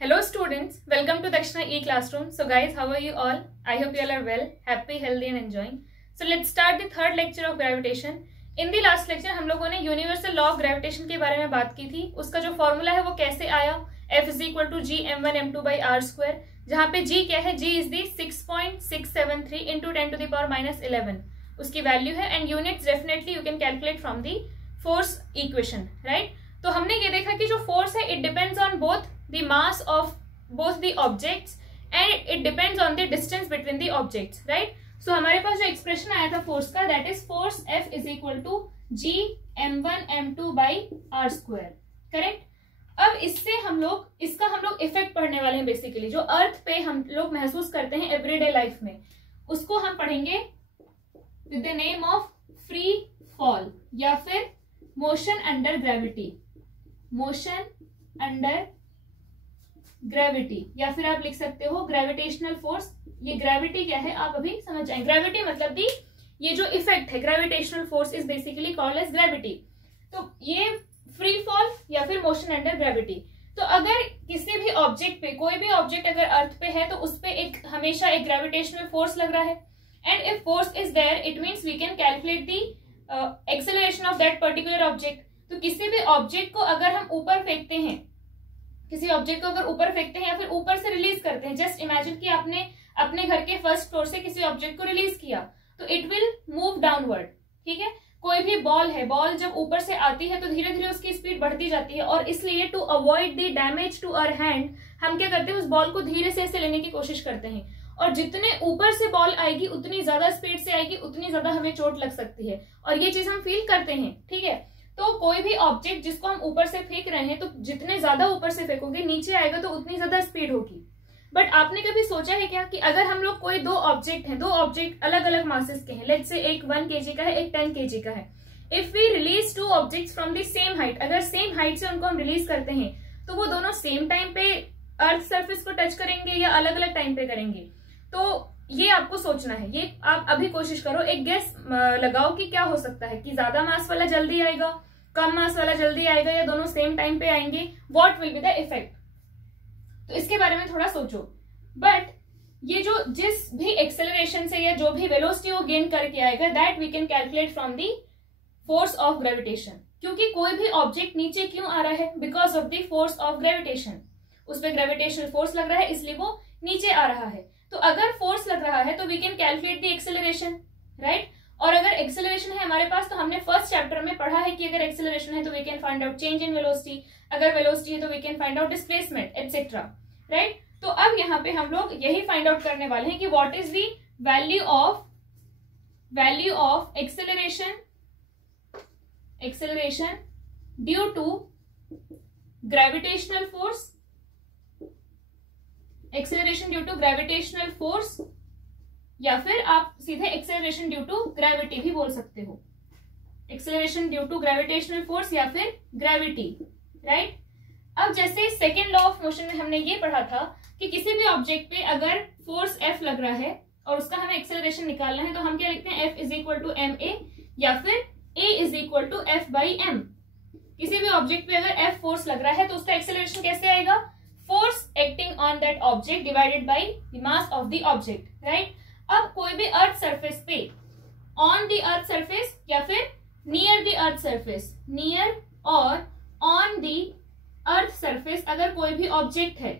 Hello students, welcome to Dakshina E-Classroom. So guys, how are you all? I hope you all are well, happy, healthy and enjoying. So let's start the third lecture of gravitation. In the last lecture हम लोगों ने universal law of gravitation के बारे में बात की थी. उसका जो फॉर्मूला है वो कैसे आया, F is equal to G m1 m2 by R square, जहाँ पे g क्या है, g is the 6.673 into 10 to the power minus 11 उसकी वैल्यू है. And units definitely you can calculate from the force equation, right. तो हमने ये देखा कि जो फोर्स है it depends on both the mass of both the objects and it depends on the distance between the objects, right. So हमारे पास जो expression आया था फोर्स का, that is force F is equal to G m1 m2 by r square, correct. अब इससे हम लोग effect पढ़ने वाले हैं. बेसिकली जो अर्थ पे हम लोग महसूस करते हैं एवरीडे लाइफ में, उसको हम पढ़ेंगे with the name of free fall या फिर motion under gravity. Motion under gravity या फिर आप लिख सकते हो ग्रेविटेशनल फोर्स. ये ग्रेविटी क्या है आप अभी समझ जाएंगे. ग्रेविटी मतलब दी ये जो इफेक्ट है, gravitational force is basically called as gravity. तो ये फ्री फॉल या फिर मोशन अंडर ग्रेविटी. तो अगर किसी भी ऑब्जेक्ट पे, कोई भी ऑब्जेक्ट अगर अर्थ पे है तो उस पे एक हमेशा एक ग्रेविटेशनल फोर्स लग रहा है. And if force is there it means we can calculate the acceleration of that particular object. तो किसी भी ऑब्जेक्ट को अगर हम ऊपर फेंकते हैं, किसी ऑब्जेक्ट को अगर ऊपर फेंकते हैं या फिर ऊपर से रिलीज करते हैं, जस्ट इमेजिन कि आपने अपने घर के फर्स्ट फ्लोर से किसी ऑब्जेक्ट को रिलीज किया तो इट विल मूव डाउनवर्ड, ठीक है. कोई भी बॉल है, बॉल जब ऊपर से आती है तो धीरे धीरे उसकी स्पीड बढ़ती जाती है और इसलिए to avoid the damage to our hand हम क्या करते हैं, उस बॉल को धीरे से ऐसे लेने की कोशिश करते हैं. और जितने ऊपर से बॉल आएगी उतनी ज्यादा स्पीड से आएगी, उतनी ज्यादा हमें चोट लग सकती है और ये चीज हम फील करते हैं, ठीक है. तो कोई भी ऑब्जेक्ट जिसको हम ऊपर से फेंक रहे हैं, तो जितने ज्यादा ऊपर से फेंकोगे नीचे आएगा तो उतनी ज्यादा स्पीड होगी. बट आपने कभी सोचा है क्या कि अगर हम लोग कोई दो ऑब्जेक्ट अलग अलग मासेस के हैं, लेट्स से एक 1 kg का है, एक 10 kg का है. If we release two objects from the same height, अगर सेम हाइट से उनको हम रिलीज करते हैं तो वो दोनों सेम टाइम पे अर्थ सरफेस को टच करेंगे या अलग अलग टाइम पे करेंगे. तो ये आपको सोचना है. ये आप अभी कोशिश करो, एक गेस लगाओ कि क्या हो सकता है, कि ज्यादा मास वाला जल्दी आएगा, कम मास वाला जल्दी आएगा, या दोनों सेम टाइम पे आएंगे. What will be the effect. तो इसके बारे में थोड़ा सोचो. बट ये जो जिस भी एक्सेलरेशन से या जो भी वेलोसिटी वो गेन करके आएगा, that we can calculate from the force of gravitation. क्योंकि कोई भी ऑब्जेक्ट नीचे क्यों आ रहा है, because of the force of gravitation. उस पर ग्रेविटेशनल फोर्स लग रहा है इसलिए वो नीचे आ रहा है. तो अगर फोर्स लग रहा है तो we can calculate the acceleration, right. और अगर एक्सेलरेशन है हमारे पास तो हमने फर्स्ट चैप्टर में पढ़ा है कि अगर एक्सेलरेशन है तो we can find out change in velocity, अगर वेलोसिटी है तो we can find out displacement etcetera, right. तो अब यहाँ पे हम लोग यही फाइंड आउट करने वाले हैं कि what is the value of acceleration due to gravitational force, acceleration due to gravitational force, या फिर आप सीधे एक्सेलरेशन ड्यू टू ग्रेविटी भी बोल सकते हो. Acceleration due to gravitational force या फिर ग्रेविटी, राइट. अब जैसे सेकेंड लॉ ऑफ मोशन में हमने ये पढ़ा था कि किसी भी ऑब्जेक्ट पे अगर फोर्स F लग रहा है और उसका हमें एक्सेलरेशन निकालना है तो हम क्या लिखते हैं, F is equal to ma या फिर A is equal to F by m. किसी भी ऑब्जेक्ट पे अगर F फोर्स लग रहा है तो उसका एक्सेलरेशन कैसे आएगा, force acting on that object divided by the mass of the object, right. अब कोई भी अर्थ सरफेस पे, ऑन द अर्थ सरफेस या फिर near the earth surface, near और ऑन द अर्थ सरफेस अगर कोई भी ऑब्जेक्ट है,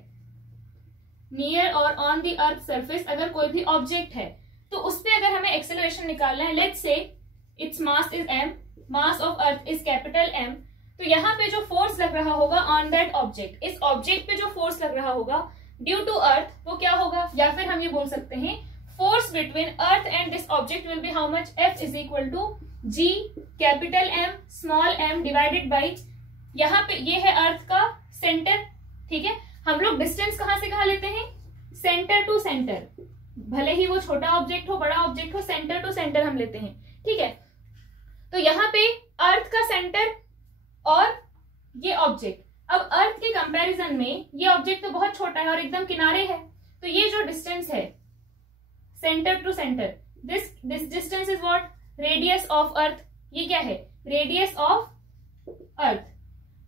नियर और ऑन द अर्थ सरफेस अगर कोई भी ऑब्जेक्ट है तो उस पे अगर हमें एक्सेलरेशन निकालना है, let's say its mass is m, mass of earth is capital M. तो यहाँ पे जो फोर्स लग रहा होगा ऑन दैट ऑब्जेक्ट, इस ऑब्जेक्ट पे जो फोर्स लग रहा होगा ड्यू टू अर्थ, वो क्या होगा, या फिर हम ये बोल सकते हैं force between earth and this object will be how much, F is equal to G capital M small m divided by, यहाँ पे ये है अर्थ का सेंटर, ठीक है. हम लोग डिस्टेंस कहां से कहां लेते हैं, सेंटर टू सेंटर, भले ही वो छोटा ऑब्जेक्ट हो बड़ा ऑब्जेक्ट हो, सेंटर टू सेंटर हम लेते हैं, ठीक है. तो यहाँ पे अर्थ का सेंटर और ये ऑब्जेक्ट, अब अर्थ के कंपैरिजन में ये ऑब्जेक्ट तो बहुत छोटा है और एकदम किनारे है, तो ये जो डिस्टेंस है centre to centre, this distance is what, radius of earth. ये क्या है, रेडियस ऑफ अर्थ.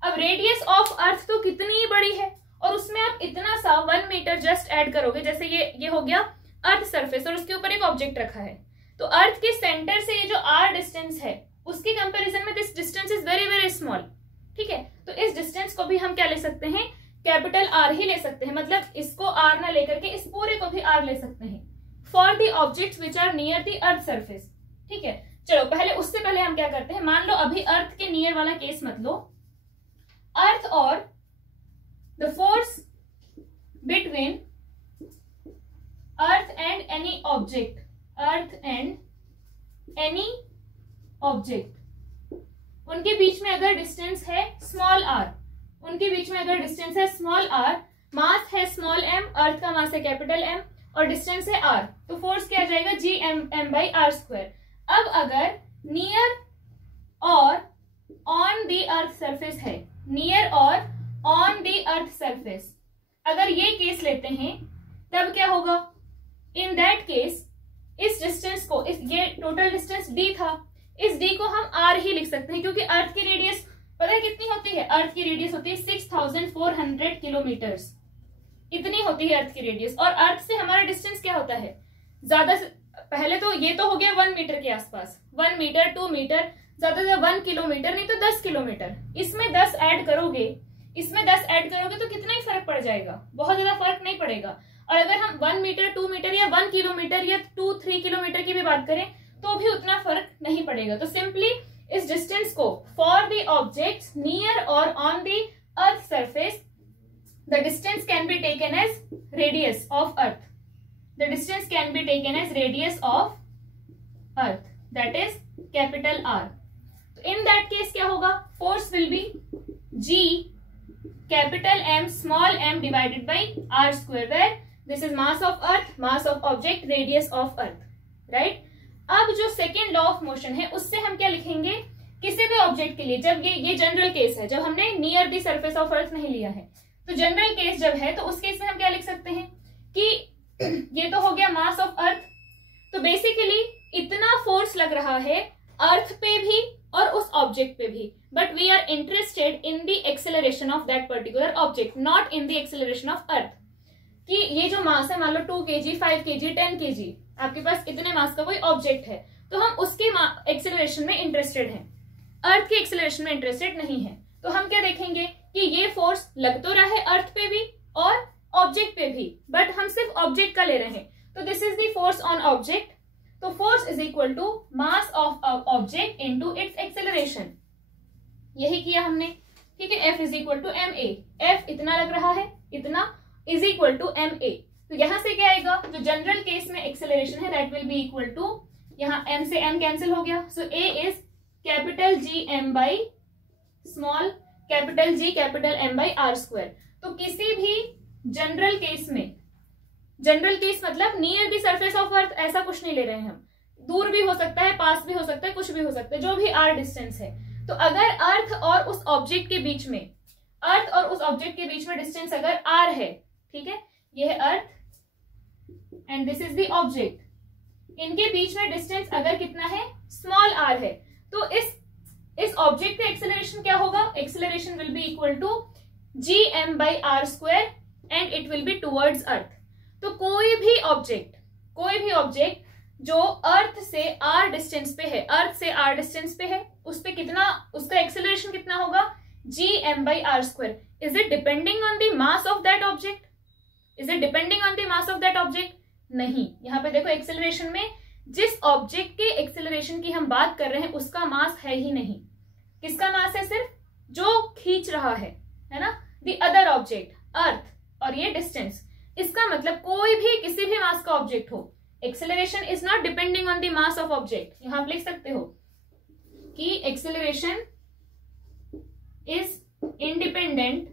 अब रेडियस ऑफ अर्थ तो कितनी बड़ी है और उसमें आप इतना सा 1 मीटर जस्ट ऐड करोगे, जैसे ये हो गया अर्थ सरफेस और उसके ऊपर एक ऑब्जेक्ट रखा है, तो अर्थ के सेंटर से ये जो r डिस्टेंस है उसके कंपैरिजन में this distance is very very small, ठीक है। तो इस डिस्टेंस को भी हम क्या ले सकते हैं, कैपिटल R ही ले सकते हैं, मतलब इसको R ना लेकर के इस पूरे को भी R ले सकते हैं for the objects which are near the earth surface, ठीक है। चलो पहले उससे पहले हम क्या करते हैं, मान लो अभी अर्थ के नियर वाला केस मत लो, अर्थ और the force between earth and any object, earth and any object, उनके बीच में अगर डिस्टेंस है स्मॉल r, उनके बीच में अगर डिस्टेंस है स्मॉल r, मास है स्मॉल m, अर्थ का मास है कैपिटल M और डिस्टेंस है r, तो फोर्स क्या आ जाएगा Gm/r²। अब अगर नियर और ऑन दी अर्थ सरफेस है, नियर और ऑन दी अर्थ सरफेस, अगर ये केस लेते हैं तब क्या होगा, इन दैट केस इस डिस्टेंस को, ये टोटल डिस्टेंस d था, इस d को हम r ही लिख सकते हैं, क्योंकि अर्थ की रेडियस पता है कितनी होती है, अर्थ की रेडियस होती है 6400 किलोमीटर्स, इतनी होती है अर्थ की रेडियस। और अर्थ से हमारा डिस्टेंस क्या होता है, ज्यादा से पहले तो ये तो हो गया 1 मीटर के आसपास, 1 मीटर 2 मीटर, ज्यादा से 1 किलोमीटर नहीं तो 10 किलोमीटर, इसमें 10 ऐड करोगे, इसमें 10 ऐड करोगे तो कितना ही फर्क पड़ जाएगा, बहुत ज्यादा फर्क नहीं पड़ेगा। और अगर हम 1 मीटर 2 मीटर या 1 किलोमीटर या 2-3 किलोमीटर की भी बात करें तो भी उतना फर्क नहीं पड़ेगा। तो सिंपली इस डिस्टेंस को फॉर द ऑब्जेक्ट्स नियर और on the earth surface, the distance can be taken as radius of earth, the distance can be taken as radius of earth, that is capital R। तो in that case क्या होगा, force will be G capital M small m divided by r², where this is mass of earth, mass of object, radius of earth, right. अब जो second law of motion है उससे हम क्या लिखेंगे, किसी भी ऑब्जेक्ट के लिए, जब ये जनरल केस है, जब हमने नियर द सरफेस ऑफ अर्थ नहीं लिया है, तो जनरल केस जब है तो उस केस में हम क्या लिख सकते हैं कि ये तो हो गया मास ऑफ अर्थ, तो बेसिकली इतना फोर्स लग रहा है अर्थ पे भी और उस ऑब्जेक्ट पे भी, but we are interested in the acceleration of that particular object, not in the acceleration of earth. कि ये जो मास है, मान लो 2 kg 5 kg 10 kg, आपके पास इतने मास का कोई ऑब्जेक्ट है, तो हम उसके एक्सेलरेशन में इंटरेस्टेड हैं, अर्थ के एक्सेलरेशन में इंटरेस्टेड नहीं है। तो हम क्या देखेंगे कि ये फोर्स लग तो रहा है अर्थ पे भी और ऑब्जेक्ट पे भी, बट हम सिर्फ ऑब्जेक्ट का ले रहे हैं, तो this is the force on object, तो force is equal to mass of object into its acceleration, यही किया हमने, ठीक है। F is equal to ma, F इतना लग रहा है, इतना इज इक्वल टू ma, तो यहां से क्या आएगा, जो जनरल केस में एक्सेलरेशन है that will be equal to, यहाँ m से m कैंसिल हो गया, so a is capital G m by small capital G capital M by r²। तो किसी भी जनरल केस में, जनरल केस मतलब near the surface of earth, ऐसा कुछ नहीं ले रहे हैं हम, दूर भी हो सकता है, पास भी हो सकता है, कुछ भी हो सकता है, जो भी r डिस्टेंस है, तो अगर अर्थ और उस ऑब्जेक्ट के बीच में, अर्थ और उस ऑब्जेक्ट के बीच में डिस्टेंस अगर r है, ठीक है, ये है अर्थ and this is the object, इनके बीच में डिस्टेंस अगर कितना है, स्मॉल r है, तो इस ऑब्जेक्ट का एक्सेलरेशन क्या होगा, acceleration will be equal to Gm by r² and it will be towards earth. तो कोई भी ऑब्जेक्ट जो अर्थ से r डिस्टेंस पे है, अर्थ से r डिस्टेंस पे है, उस पे कितना, उसका एक्सेलरेशन कितना होगा, Gm by r²। Is it depending on the mass of that object, is it depending on the mass of that object, नहीं। यहाँ पे देखो एक्सेलरेशन में जिस ऑब्जेक्ट के एक्सेलरेशन की हम बात कर रहे हैं उसका मास है ही नहीं, किसका मास है, सिर्फ जो खींच रहा है ना, द अदर ऑब्जेक्ट, अर्थ और ये डिस्टेंस, इसका मतलब कोई भी किसी भी मास का ऑब्जेक्ट हो, acceleration is not depending on the mass of object. यहां आप लिख सकते हो कि acceleration is independent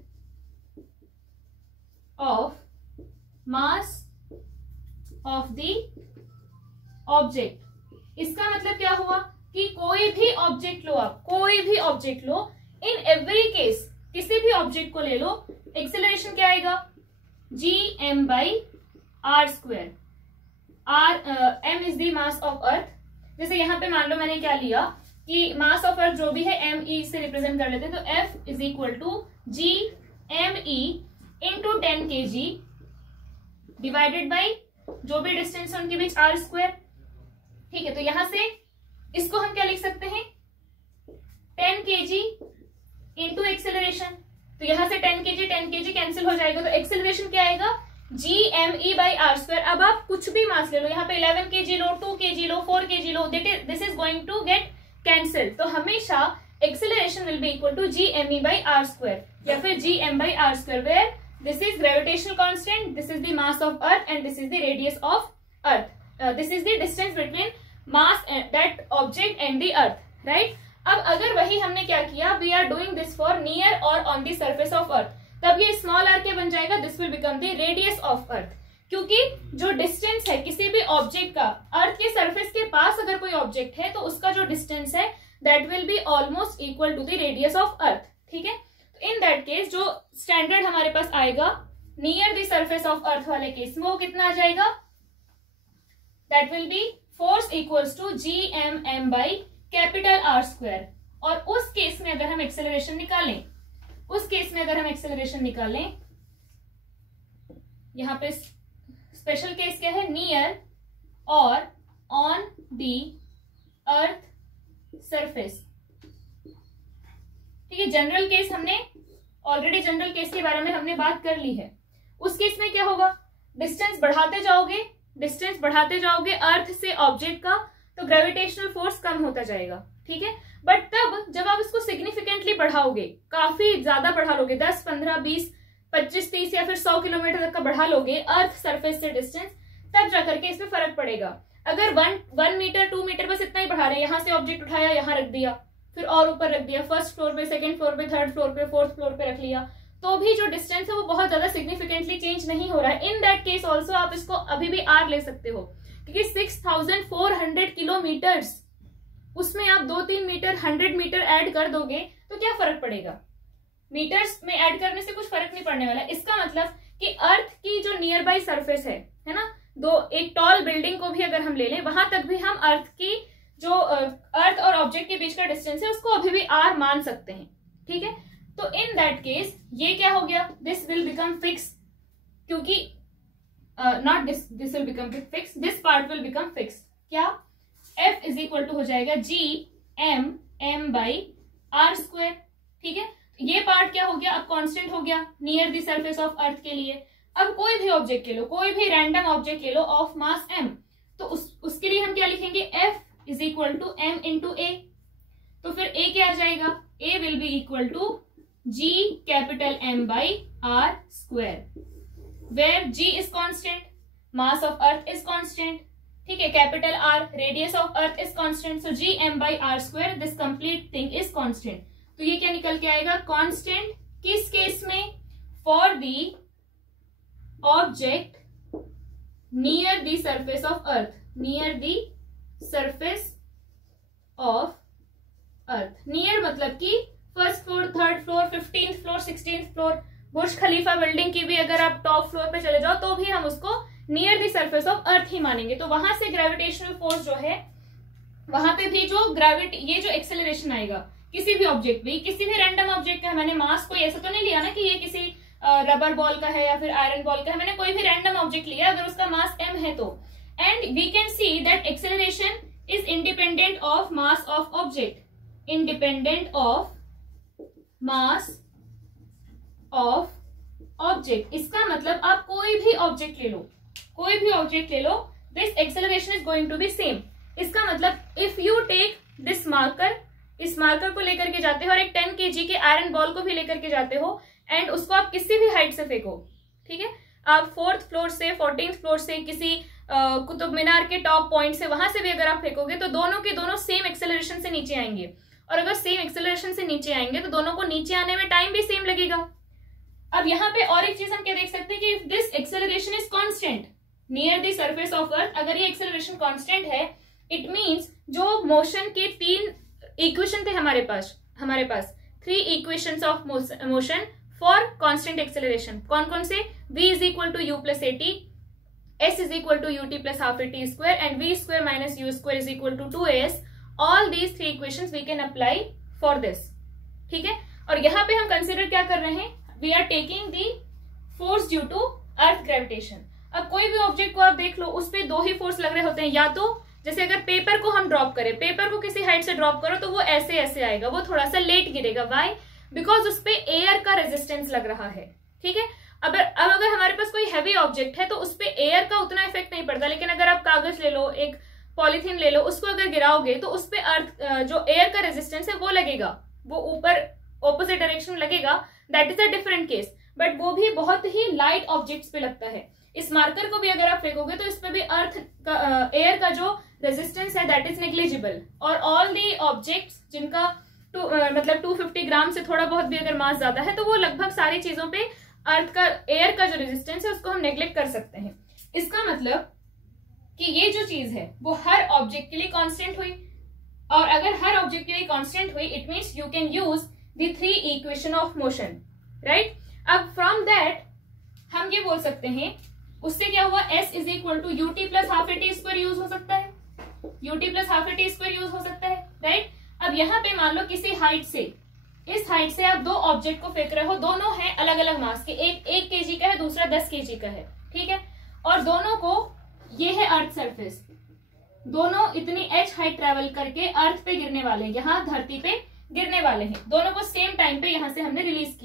of mass of the object. इसका मतलब क्या हुआ कि कोई भी ऑब्जेक्ट लो, आप कोई भी object low, in every case किसी भी ऑब्जेक्ट को ले लो, एक्सेलरेशन क्या आएगा, Gm by r², m is the mass of अर्थ। जैसे यहाँ पे मान लो मैंने क्या लिया कि मास ऑफ अर्थ जो भी है m e से रिप्रेजेंट कर लेते हैं, तो F is equal to Gme into 10 kg divided by जो भी डिस्टेंस है उनके बीच r स्क्वायर। ठीक है, तो यहां से इसको हम क्या लिख सकते हैं 10 kg इंटू एक्सेलरेशन। तो यहां से 10 kg कैंसिल हो जाएगा, तो एक्सेलरेशन क्या आएगा gme/r²। अब आप कुछ भी मास ले लो, यहाँ पे 11 kg लो, 2 kg लो, 4 kg लो, this is going to get cancel. तो हमेशा acceleration will be equal to gme/r² या फिर gm/r², where this is gravitational constant, this is the mass of earth and this is the radius of earth, this is the distance between mass that object and the earth, right. अब अगर वही हमने क्या किया, we are doing this for near और on the surface of अर्थ, तब ये small r क्या बन जाएगा, this will become the radius of अर्थ। क्योंकि जो डिस्टेंस है किसी भी ऑब्जेक्ट का अर्थ के सरफेस के पास अगर कोई ऑब्जेक्ट है तो उसका जो डिस्टेंस है that will be almost equal to the radius of earth. ठीक है, तो इन दैट केस जो स्टैंडर्ड हमारे पास आएगा near the surface of earth वाले केस में वो कितना आ जाएगा, that will be force equals to gmm/R²। और उस केस में अगर हम एक्सेलरेशन निकालें, यहां पे स्पेशल केस क्या है, नियर और ऑन दी अर्थ सरफेस। ठीक है, जनरल केस हमने ऑलरेडी जनरल केस के बारे में हमने बात कर ली है। उस केस में क्या होगा, डिस्टेंस बढ़ाते जाओगे अर्थ से ऑब्जेक्ट का, तो ग्रेविटेशनल फोर्स कम होता जाएगा। ठीक है, बट तब जब आप इसको सिग्निफिकेंटली बढ़ाओगे, काफी ज्यादा बढ़ा लोगे, 10, 15, 20, 25, 30 या फिर 100 किलोमीटर तक का बढ़ा लोगे अर्थ सरफेस से डिस्टेंस, तब जाकर के इसमें फर्क पड़ेगा। अगर 1 मीटर 2 मीटर बस इतना ही बढ़ा रहे हैं, यहां से ऑब्जेक्ट उठाया यहां रख दिया, फिर और ऊपर रख दिया, फर्स्ट फ्लोर पे, सेकंड फ्लोर पे, थर्ड फ्लोर पे, फोर्थ फ्लोर पे रख लिया, तो भी जो डिस्टेंस है वो बहुत ज्यादा सिग्निफिकेंटली चेंज नहीं हो रहा है। इन दैट केस ऑल्सो आप इसको अभी भी आर ले सकते हो, क्योंकि 6400 किलोमीटर्स, उसमें आप 2-3 मीटर 100 मीटर ऐड कर दोगे तो क्या फर्क पड़ेगा, मीटर्स में ऐड करने से कुछ फर्क नहीं पड़ने वाला। इसका मतलब कि अर्थ की जो नियर बाई सरफेस है ना, एक टॉल बिल्डिंग को भी अगर हम ले लें, वहां तक भी हम अर्थ की जो अर्थ और ऑब्जेक्ट के बीच का डिस्टेंस है उसको अभी भी आर मान सकते हैं। ठीक है, तो इन दैट केस ये क्या हो गया, दिस विल बिकम फिक्स, क्योंकि not this will become fix, this part will become fix. क्या, F इज इक्वल टू हो जाएगा gmm/r²। ठीक है, ये पार्ट क्या हो गया, अब कांस्टेंट हो गया नियर द सरफेस ऑफ अर्थ के लिए। अब कोई भी ऑब्जेक्ट ले लो, कोई भी रैंडम ऑब्जेक्ट ले लो ऑफ मास m, तो उसके लिए हम क्या लिखेंगे, F is equal to m into a। तो फिर a क्या आ जाएगा, a will be equal to gM/r², where g is constant, mass of earth is constant. ठीक है, capital R, radius of earth is constant, so gm/r², this complete thing is constant. तो ये क्या निकल के आएगा, कांस्टेंट किस केस में, for the object near the surface of earth, near the surface of earth. Near मतलब कि first floor, third floor, 15th floor, 16th floor, Burj Khalifa building की भी अगर आप टॉप फ्लोर पे चले जाओ तो भी हम उसको near the surface of earth ही मानेंगे। तो वहां से ग्रेविटेशनल फोर्स जो है, वहां पे भी जो ग्रेविटी, ये जो एक्सेलरेशन आएगा किसी भी ऑब्जेक्ट भी, किसी भी रैंडम ऑब्जेक्ट का है, मैंने मास कोई ऐसा तो नहीं लिया ना कि ये किसी रबर बॉल का है या फिर आयरन बॉल का है, मैंने कोई भी रैंडम ऑब्जेक्ट लिया, अगर उसका मास m है तो, and we can see that acceleration is independent of mass of object, independent of mass of object. इसका मतलब आप कोई भी ऑब्जेक्ट ले लो, this acceleration is going to be same. इसका मतलब if you take this marker, इस मार्कर को लेकर के जाते हो और एक 10 kg के आयरन बॉल को भी लेकर के जाते हो, एंड उसको आप किसी भी हाइट से फेंको, ठीक है, आप 4th फ्लोर से, 14th फ्लोर से, किसी कुतुब मीनार के टॉप पॉइंट से, वहां से भी अगर आप फेंकोगे तो दोनों के दोनों सेम एक्सेलरेशन से नीचे आएंगे। और अगर सेम एक्सेलरेशन से नीचे आएंगे तो दोनों को नीचे आने में टाइम भी सेम लगेगा। अब यहाँ पे और एक चीज हम क्या देख सकते हैं कि if this acceleration is constant near the surface of earth, अगर ये एक्सेलरेशन कांस्टेंट है, इट मींस जो मोशन के 3 इक्वेशन थे हमारे पास 3 equations of motion for constant acceleration. कौन कौन से, v is equal to u plus at, s is equal to ut plus half at square, and v square minus u square is equal to 2as। All these 3 equations we can apply for this. ठीक है, और यहाँ पे हम consider क्या कर रहे हैं, we are taking the force due to earth gravitation. अब कोई भी ऑब्जेक्ट को आप देख लो, उस पर दो ही फोर्स लग रहे होते हैं, या तो जैसे अगर पेपर को हम ड्रॉप करें, पेपर को किसी हाइट से ड्रॉप करो तो वो ऐसे ऐसे आएगा, वो थोड़ा सा लेट गिरेगा। वाई? बिकॉज उस पर एयर का रेजिस्टेंस लग रहा है। ठीक है, अब अगर हमारे पास कोई हैवी ऑब्जेक्ट है तो उस पर एयर का उतना इफेक्ट नहीं पड़ता, लेकिन अगर आप कागज ले लो, एक पॉलिथीन ले लो, उसको अगर गिराओगे तो उस पर अर्थ जो एयर का रेजिस्टेंस है वो लगेगा, वो ऊपर ऑपोजिट डायरेक्शन लगेगा। That is a different case, but वो भी बहुत ही लाइट ऑब्जेक्ट्स पे लगता है। इस मार्कर को भी अगर आप फेंकोगे तो इस पे भी अर्थ का एयर का जो रेजिस्टेंस है दैट इज नेग्लिजिबल। और ऑल दी ऑब्जेक्ट्स जिनका मतलब 250 ग्राम से थोड़ा बहुत भी अगर मास ज्यादा है तो वो लगभग सारी चीजों पे अर्थ का एयर का जो रेजिस्टेंस है उसको हम नेग्लेक्ट कर सकते हैं। इसका मतलब कि ये जो चीज है वो हर ऑब्जेक्ट के लिए कांस्टेंट हुई, और अगर हर ऑब्जेक्ट के लिए कांस्टेंट हुई it means you can use the 3 equation of motion, right. अब फ्रॉम दैट हम ये बोल सकते हैं, उससे क्या हुआ, S is equal to u t plus half a t square use हो सकता है, u t plus half a t square use हो सकता है, राइट। अब यहाँ पे मान लो किसी हाइट से, इस हाइट से आप दो ऑब्जेक्ट को फेंक रहे हो, दोनों हैं अलग अलग मास के, एक केजी का है, दूसरा 10 केजी का है, ठीक है, और दोनों को, ये है अर्थ सरफेस, दोनों इतनी h हाइट ट्रेवल करके अर्थ पे गिरने वाले, यहाँ धरती पे गिरने वाले हैं। दोनों को सेम टाइम पे यहाँ से हमने रिलीज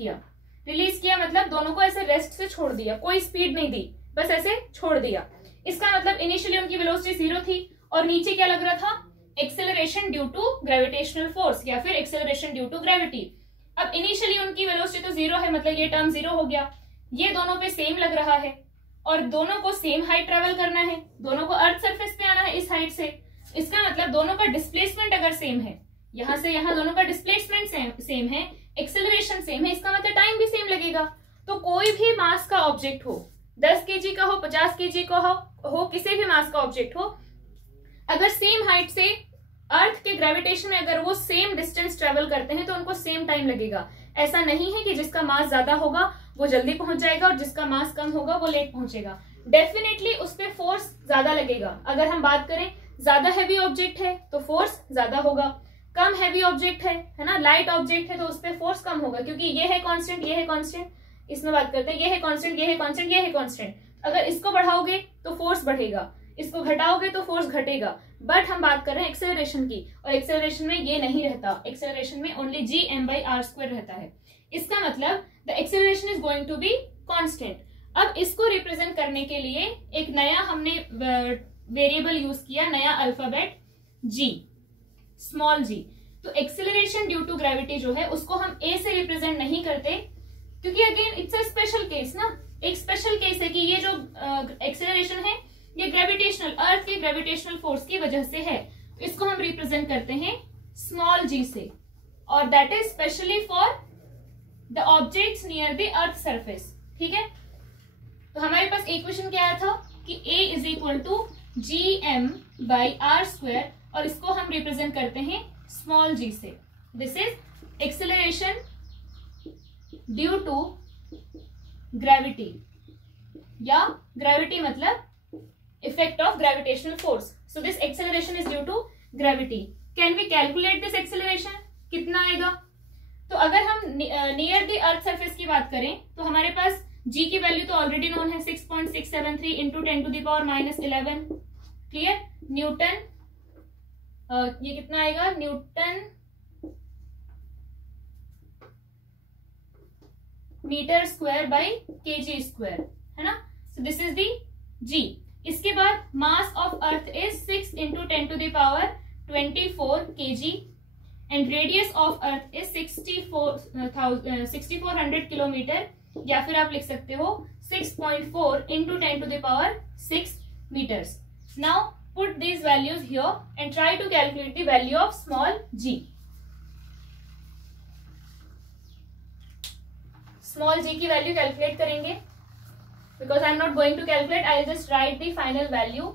किया मतलब दोनों को ऐसे रेस्ट से छोड़ दिया, कोई स्पीड नहीं दी, बस ऐसे छोड़ दिया। इसका मतलब इनिशियली उनकी वेलोसिटी 0 थी, और नीचे क्या लग रहा था, acceleration due to gravitational force या फिर एक्सेलरेशन ड्यू टू ग्रेविटी। अब इनिशियली उनकी वेलोसिटी तो 0 है, मतलब ये टर्म 0 हो गया, ये दोनों पे सेम लग रहा है, और दोनों को सेम हाइट ट्रेवल करना है, दोनों को अर्थ सरफेस पे आना है इस हाइट से। इसका मतलब दोनों का डिस्प्लेसमेंट अगर सेम है, यहां से यहां दोनों का डिस्प्लेसमेंट सेम है, एक्सेलरेशन सेम है, इसका मतलब टाइम भी सेम लगेगा। तो कोई भी मास का ऑब्जेक्ट हो, 10 केजी का हो, 50 केजी का हो, किसी भी मास का ऑब्जेक्ट हो, अगर सेम हाइट से अर्थ के ग्रेविटेशन में अगर वो सेम डिस्टेंस ट्रेवल करते हैं तो उनको सेम टाइम लगेगा। ऐसा नहीं है कि जिसका मास ज्यादा होगा वो जल्दी पहुंच जाएगा और जिसका मास कम होगा वो लेट पहुंचेगा। डेफिनेटली उस पर फोर्स ज्यादा लगेगा। अगर हम बात करें, ज्यादा हैवी ऑब्जेक्ट है तो फोर्स ज्यादा होगा, कम हैवी ऑब्जेक्ट है ना, लाइट ऑब्जेक्ट है तो उस पर फोर्स कम होगा, क्योंकि ये है कांस्टेंट, ये है कांस्टेंट। इसमें बात करते हैं, ये है कांस्टेंट, ये है कांस्टेंट, ये है कांस्टेंट। अगर इसको बढ़ाओगे तो फोर्स बढ़ेगा, इसको घटाओगे तो फोर्स घटेगा। बट हम बात कर रहे हैं एक्सेलरेशन की, और एक्सेलरेशन में ये नहीं रहता, एक्सेलरेशन में ओनली gm/r² रहता है। इसका मतलब the acceleration is going to be constant. अब इसको रिप्रेजेंट करने के लिए एक नया हमने वेरिएबल यूज किया, नया अल्फाबेट g, स्मॉल g। तो एक्सेलरेशन ड्यू टू ग्रेविटी जो है उसको हम a से रिप्रेजेंट नहीं करते, क्योंकि again it's a special case ना, एक स्पेशल केस है कि ये जो एक्सेलरेशन है ये ग्रेविटेशनल, अर्थ के ग्रेविटेशनल फोर्स की वजह से है। तो इसको हम रिप्रेजेंट करते हैं स्मॉल g से, और that is specially for the objects near the earth surface. ठीक है, तो हमारे पास इक्वेशन क्या आया था कि a is equal to gm/r², और इसको हम रिप्रेजेंट करते हैं स्मॉल g से। This is acceleration due to gravity, या ग्रेविटी मतलब effect of gravitational force. So this acceleration is due to gravity. Can we calculate this acceleration? कितना आएगा? तो अगर हम नियर द अर्थ सरफेस की बात करें तो हमारे पास g की वैल्यू तो ऑलरेडी नोन है, 6.673 इंटू 10⁻⁻11। क्लियर? न्यूटन, ये कितना आएगा, newton metre square by KG square, है ना। So this is the g। इसके बाद mass of earth is 6 into 10⁻24 kg, and radius of earth is 6400 kilometre, या फिर आप लिख सकते हो 6.4 into 10⁻6 metres. Now put these values here and try to calculate the value of small g। Small g की value calculate करेंगे, because I am not going to calculate, I will just write the final value।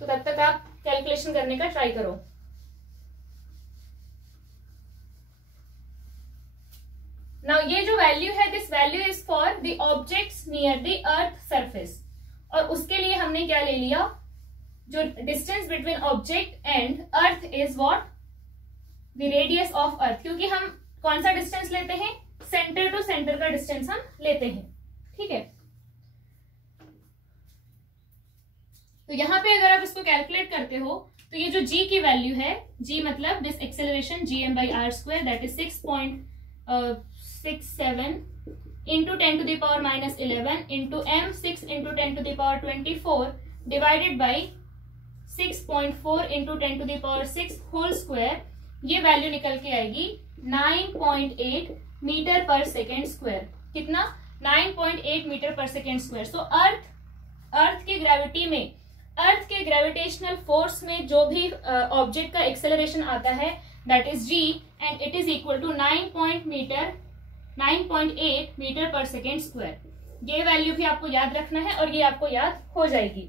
तो तब तक आप calculation करने का try करो। Now ये जो वैल्यू है, this value is for the objects near the earth surface, और उसके लिए हमने क्या ले लिया, जो distance between object and earth is what, the radius of अर्थ। क्योंकि हम कौन सा डिस्टेंस लेते हैं, सेंटर टू सेंटर का डिस्टेंस हम लेते हैं। ठीक है, तो यहाँ पे अगर आप इसको कैलकुलेट करते हो तो ये जो g की वैल्यू है, g मतलब this acceleration gm/r² that is 6.67 into 10 to the power -11 into m 6 into 10 to the power 24 divided by 6.4 into 10 to the power 6 whole square, ये वैल्यू निकल के आएगी 9.8 मीटर पर सेकेंड स्क्वायर। कितना? 9.8 metre per second square. सो अर्थ के gravity में, अर्थ के gravitational force में जो भी ऑब्जेक्ट का एक्सेलरेशन आता है that is g and it is equal to 9.8 metre per second square. ये वैल्यू भी आपको याद रखना है और ये आपको याद हो जाएगी।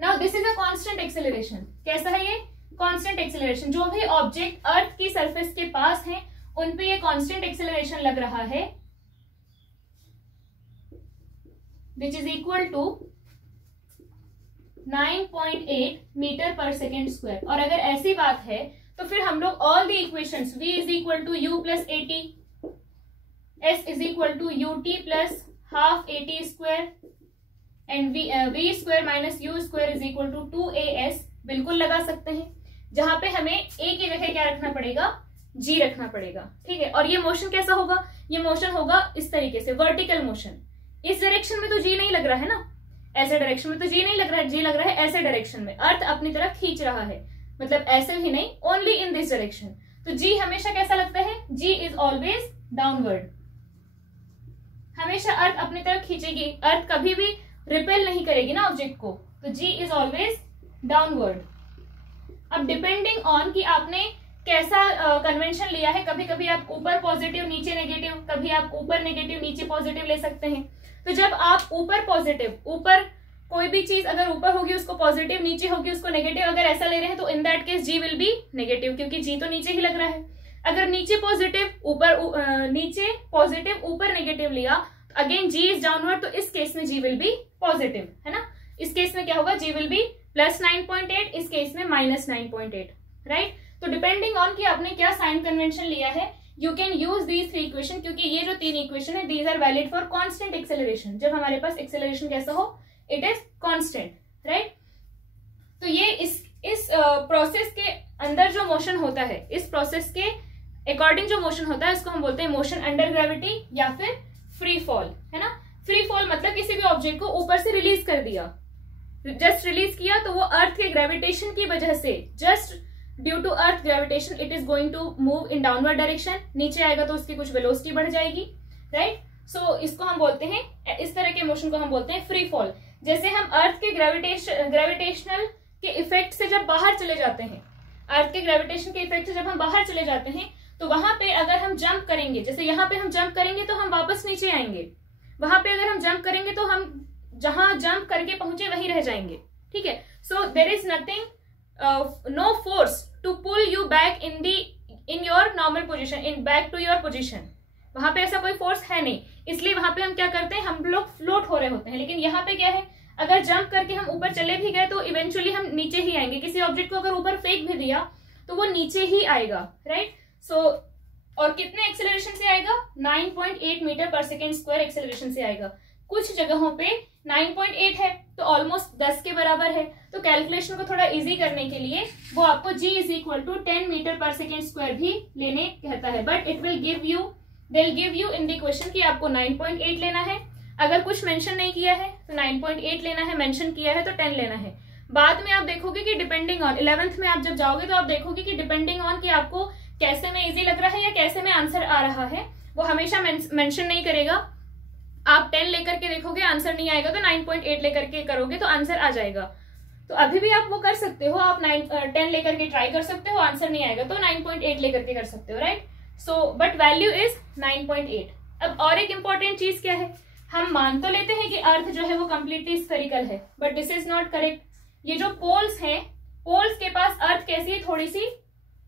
Now this is a constant acceleration. कैसा है ये? Constant acceleration. जो भी ऑब्जेक्ट अर्थ की सरफेस के पास है उन पे ये कांस्टेंट एक्सेलरेशन लग रहा है which is equal to 9.8 metre per second square. और अगर ऐसी बात है तो फिर हम लोग all the equations v is equal to u plus at, s is equal to ut plus half at square and v square minus u square is equal to 2as बिल्कुल लगा सकते हैं, जहां पे हमें a की जगह क्या रखना पड़ेगा? g रखना पड़ेगा। ठीक है, और ये मोशन कैसा होगा? ये मोशन होगा इस तरीके से, वर्टिकल मोशन। इस डायरेक्शन में तो g नहीं लग रहा है ना, ऐसे डायरेक्शन में तो जी नहीं लग रहा है, जी लग रहा है ऐसे डायरेक्शन में। अर्थ अपनी तरफ खींच रहा है, मतलब ऐसे ही नहीं, ओनली इन दिस डायरेक्शन। तो जी हमेशा कैसा लगता है? जी इज ऑलवेज डाउनवर्ड। हमेशा अर्थ अपनी तरफ खींचेगी, अर्थ कभी भी रिपेल नहीं करेगी ना ऑब्जेक्ट को, तो जी इज ऑलवेज डाउनवर्ड। अब डिपेंडिंग ऑन कि आपने कैसा कन्वेंशन लिया है, कभी कभी आप ऊपर पॉजिटिव नीचे नेगेटिव, कभी आप ऊपर नेगेटिव नीचे पॉजिटिव ले सकते हैं। तो जब आप ऊपर पॉजिटिव, ऊपर कोई भी चीज अगर ऊपर होगी उसको पॉजिटिव, नीचे होगी उसको नेगेटिव, अगर ऐसा ले रहे हैं तो in that case g will be negative, क्योंकि जी तो नीचे ही लग रहा है। अगर नीचे पॉजिटिव ऊपर नीचे पॉजिटिव ऊपर नेगेटिव लिया, अगेन जी इज डाउनवर्ड, तो इस केस में जी विल बी पॉजिटिव, है ना। इस केस में क्या होगा? जी विल बी प्लस 9.8, इस केस में माइनस 9.8, राइट। तो डिपेंडिंग ऑन कि आपने क्या साइन कन्वेंशन लिया है, you can use these 3 equation, क्योंकि ये जो 3 इक्वेशन है these are valid for constant acceleration. जब हमारे पास एक्सेलरेशन कैसा हो? It is constant, right. तो ये इस प्रोसेस के अंदर जो मोशन होता है, इस प्रोसेस के अकॉर्डिंग जो मोशन होता है, इसको हम बोलते हैं मोशन अंडर ग्रेविटी या फिर फ्री फॉल, है ना। फ्री फॉल मतलब किसी भी ऑब्जेक्ट को ऊपर से रिलीज कर दिया, जस्ट रिलीज किया तो वो अर्थ के ग्रेविटेशन की वजह से, just due to earth gravitation it is going to move in downward direction. नीचे आएगा तो उसकी कुछ वेलोसिटी बढ़ जाएगी, राइट। सो इसको हम बोलते हैं, इस तरह के मोशन को हम बोलते हैं फ्री फॉल। जैसे हम अर्थ के ग्रेविटेशनल के इफेक्ट से जब बाहर चले जाते हैं, अर्थ के ग्रेविटेशन के इफेक्ट से जब हम बाहर चले जाते हैं, तो वहां पे अगर हम जंप करेंगे, जैसे यहाँ पे हम जंप करेंगे तो हम वापस नीचे आएंगे, वहां पे अगर हम जंप करेंगे तो हम जहां जंप करके पहुंचे वहीं रह जाएंगे, ठीक है। So there is nothing, no force to pull you back in your normal position, in back to your position। वहां पे ऐसा कोई फोर्स है नहीं, इसलिए वहां पे हम क्या करते हैं? हम लोग फ्लोट हो रहे होते हैं। लेकिन यहाँ पे क्या है? अगर जंप करके हम ऊपर चले भी गए तो इवेंचुअली हम नीचे ही आएंगे। किसी ऑब्जेक्ट को अगर ऊपर फेंक भी दिया तो वो नीचे ही आएगा, राइट। सो और कितने एक्सेलरेशन से आएगा? 9.8 metre per second square acceleration से आएगा। कुछ जगहों पे 9.8 है तो ऑलमोस्ट 10 के बराबर है। तो कैलकुलेशन को थोड़ा इजी करने के लिए वो आपको g is equal to 10 metre per second square भी लेने कहता है, but it will give you, they will give you in the question कि आपको 9.8 लेना है। अगर कुछ मेंशन नहीं किया है तो 9.8 लेना है, मेंशन किया है तो 10 लेना है। बाद में आप देखोगे कि डिपेंडिंग ऑन 11th में आप जब जाओगे तो आप देखोगे कि डिपेंडिंग ऑन कि आपको कैसे में इजी लग रहा है या कैसे में आंसर आ रहा है, वो हमेशा मेंशन नहीं करेगा। आप 10 लेकर के देखोगे आंसर नहीं आएगा तो 9.8 लेकर के करोगे तो आंसर आ जाएगा। तो अभी भी आप वो कर सकते हो, आप 10 लेकर के ट्राई कर सकते हो, आंसर नहीं आएगा तो 9.8 लेकर के कर सकते हो, right. So but value is 9.8। अब और एक इंपॉर्टेंट चीज क्या है? हम मान तो लेते हैं कि अर्थ जो है वो कंप्लीटली स्फेरिकल है, but this is not correct. ये जो पोल्स हैं, पोल्स के पास अर्थ कैसी है? थोड़ी सी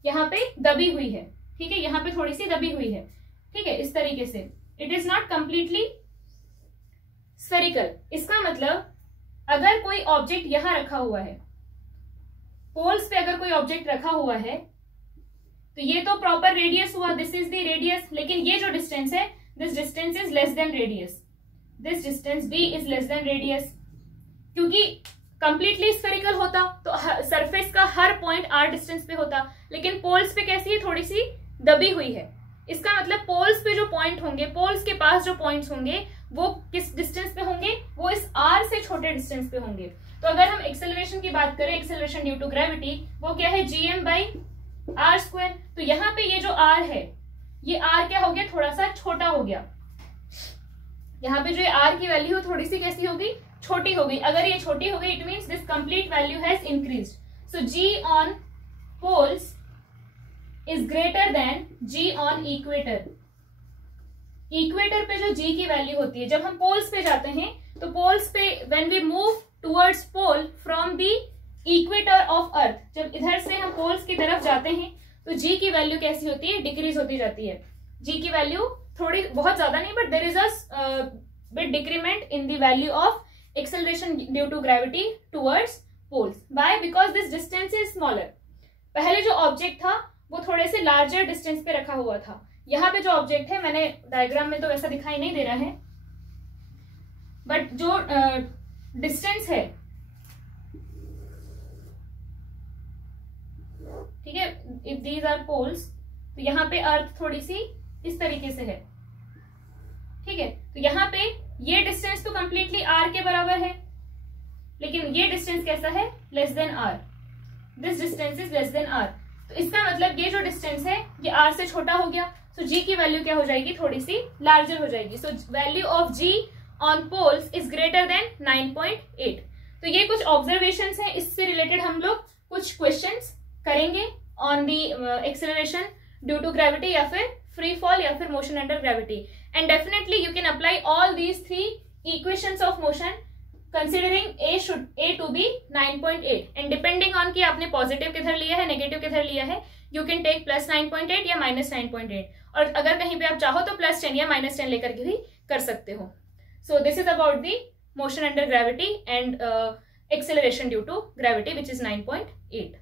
यहाँ पे दबी हुई है, ठीक है, यहाँ पे थोड़ी सी दबी हुई है, ठीक है, इस तरीके से। It is not completely spherical. इसका मतलब अगर कोई ऑब्जेक्ट यहां रखा हुआ है, पोल्स पे अगर कोई ऑब्जेक्ट रखा हुआ है, तो ये तो प्रॉपर रेडियस हुआ, दिस इज द रेडियस। लेकिन ये जो डिस्टेंस है, this distance is less than radius. This distance d is less than radius, क्योंकि कंप्लीटली स्फेरिकल होता तो सरफेस का हर पॉइंट r डिस्टेंस पे होता, लेकिन पोल्स पे कैसी है, थोड़ी सी दबी हुई है। इसका मतलब पोल्स पे जो पॉइंट होंगे, पोल्स के पास जो पॉइंट्स होंगे वो किस डिस्टेंस पे होंगे, वो इस r से छोटे डिस्टेंस पे होंगे। तो अगर हम एक्सेलरेशन की बात करें, एक्सेलरेशन ड्यू टू ग्रेविटी, वो क्या है, gm/r²। तो यहाँ पे ये जो r है, ये r क्या हो गया, थोड़ा सा छोटा हो गया। यहाँ पे जो r की वैल्यू थोड़ी सी कैसी होगी, छोटी हो गई। अगर ये छोटी हो गई, it means this complete value has increased. So g on poles is greater than g on equator. Equator पे जो g की वैल्यू होती है, जब हम पोल्स पे जाते हैं तो पोल्स पे when we move towards pole from the equator of earth, जब इधर से हम पोल्स की तरफ जाते हैं तो g की वैल्यू कैसी होती है, डिक्रीज होती जाती है। g की वैल्यू थोड़ी, बहुत ज्यादा नहीं, but there is a bit decrement in the value of acceleration due to gravity towards poles. Why? Because this distance is smaller. पहले जो ऑब्जेक्ट था वो थोड़े से लार्जर डिस्टेंस पे रखा हुआ था। यहाँ पे जो ऑब्जेक्ट है, मैंने डायग्राम में तो वैसा दिखाई नहीं दे रहा है, बट जो डिस्टेंस है, ठीक है, इफ दीज आर पोल्स, तो यहाँ पे अर्थ थोड़ी सी इस तरीके से है, ठीक है। तो यहाँ पे ये डिस्टेंस तो कंप्लीटली r के बराबर है, लेकिन ये डिस्टेंस कैसा है, less than r। This distance is less than r। तो इसका मतलब ये जो डिस्टेंस है ये r से छोटा हो गया। सो g की वैल्यू क्या हो जाएगी, थोड़ी सी लार्जर हो जाएगी। So value of g on poles is greater than 9.8। तो ये कुछ ऑब्जर्वेशंस हैं, इससे रिलेटेड हम लोग कुछ क्वेश्चंस करेंगे on the acceleration due to gravity, या फिर फ्री फॉल, या फिर motion under gravity. And definitely you can apply all these 3 equations of motion considering a to be 9.8 and depending on कि आपने पॉजिटिव किधर लिया है, नेगेटिव किधर लिया है, यू कैन टेक प्लस 9.8 या माइनस 9.8, और अगर कहीं पे आप चाहो तो प्लस 10 या माइनस 10 लेकर के भी कर सकते हो। So this is about the motion under gravity and acceleration due to gravity which is 9.8।